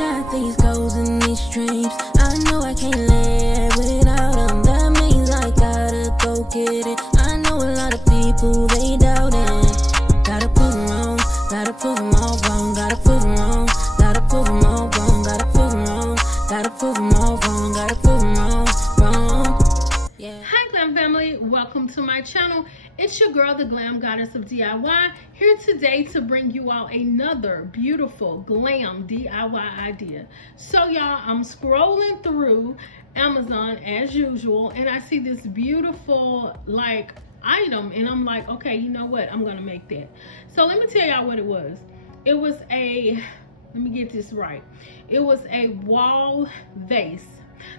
got these goals and these dreams. I know I can't live without them. That means I gotta go get it. I know a lot of people, they doubt it. Gotta prove them wrong, gotta prove them all wrong. Gotta prove them wrong, gotta prove them all wrong. Gotta prove them wrong, gotta prove them all wrong. Gotta prove them wrong, wrong. Yeah. Hi Glam family, welcome to my channel. It's your girl, the Glam Goddess of DIY, here today to bring you all another beautiful glam DIY idea. So y'all, I'm scrolling through Amazon as usual, and I see this beautiful like item, and I'm like, okay, you know what, I'm gonna make that. So let me tell y'all what it was. It was a, let me get this right, it was a wall vase.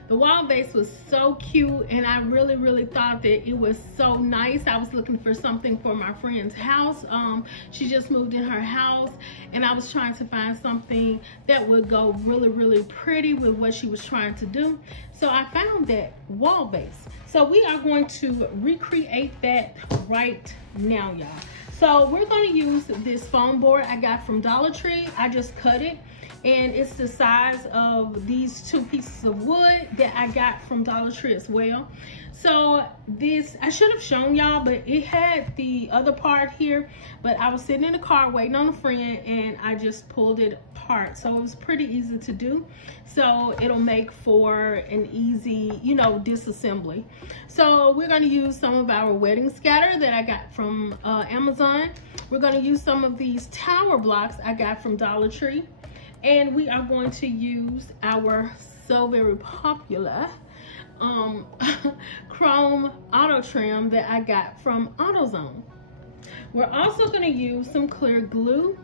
The wall vase was so cute, and I really thought that it was so nice. I was looking for something for my friend's house. She just moved in her house, and I was trying to find something that would go really pretty with what she was trying to do. So I found that wall vase. So we are going to recreate that right now, y'all. So we're going to use this foam board I got from Dollar Tree. I just cut it, and it's the size of these two pieces of wood that I got from Dollar Tree as well. So this, I should have shown y'all, but it had the other part here, but I was sitting in the car waiting on a friend, and I just pulled it apart. So it was pretty easy to do. So it'll make for an easy, you know, disassembly. So we're going to use some of our wedding scatter that I got from Amazon. We're going to use some of these tower blocks I got from Dollar Tree. And we are going to use our so very popular chrome auto trim that I got from AutoZone. We're also going to use some clear glue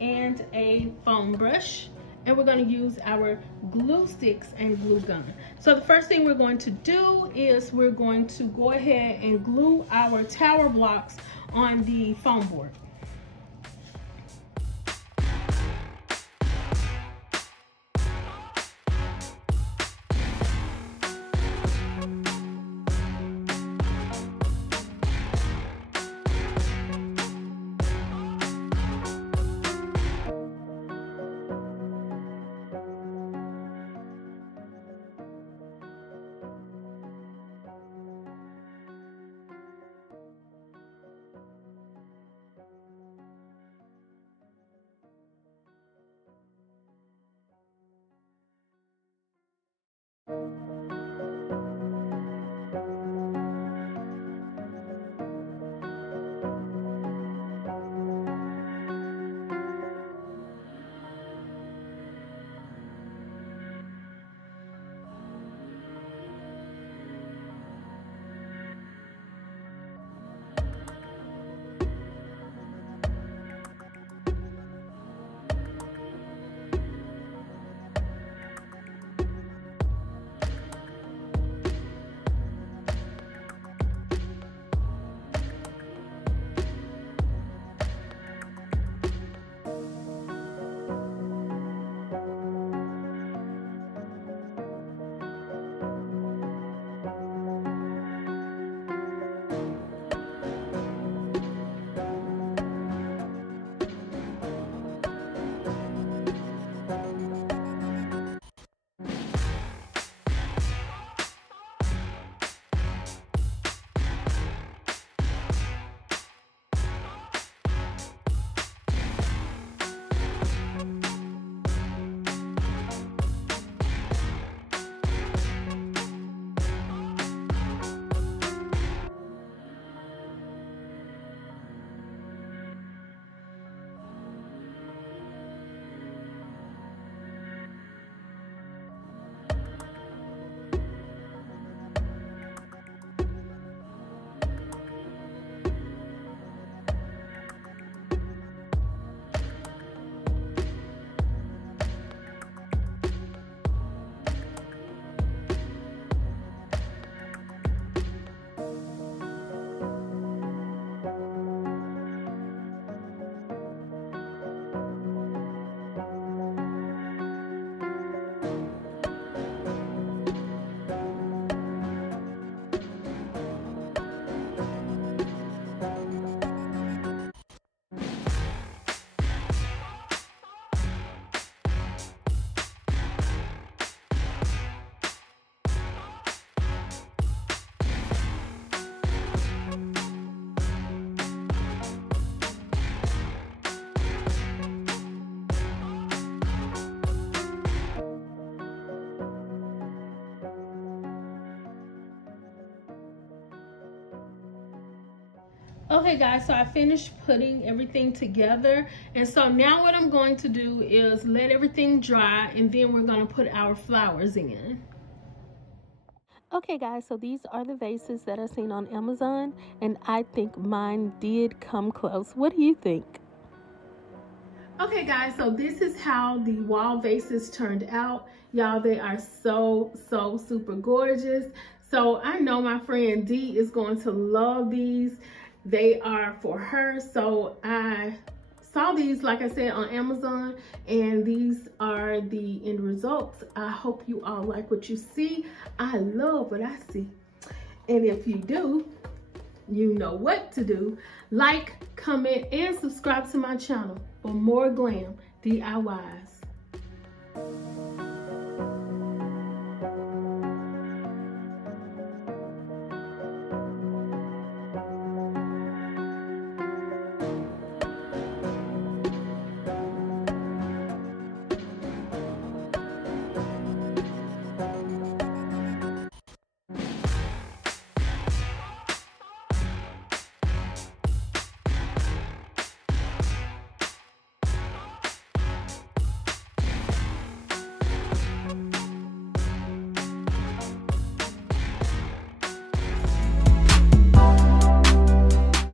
and a foam brush, and we're going to use our glue sticks and glue gun. So the first thing we're going to do is we're going to go ahead and glue our tower blocks on the foam board. Okay guys, so I finished putting everything together, and so now what I'm going to do is let everything dry, and then we're going to put our flowers in. Okay guys, so these are the vases that I've seen on Amazon, and I think mine did come close. What do you think? Okay guys, so this is how the wall vases turned out. Y'all, they are so super gorgeous. So I know my friend Dee is going to love these. They are for her. So I saw these, like I said, on Amazon, and these are the end results. I hope you all like what you see. I love what I see. And if you do, you know what to do. Like, comment, and subscribe to my channel for more glam DIYs.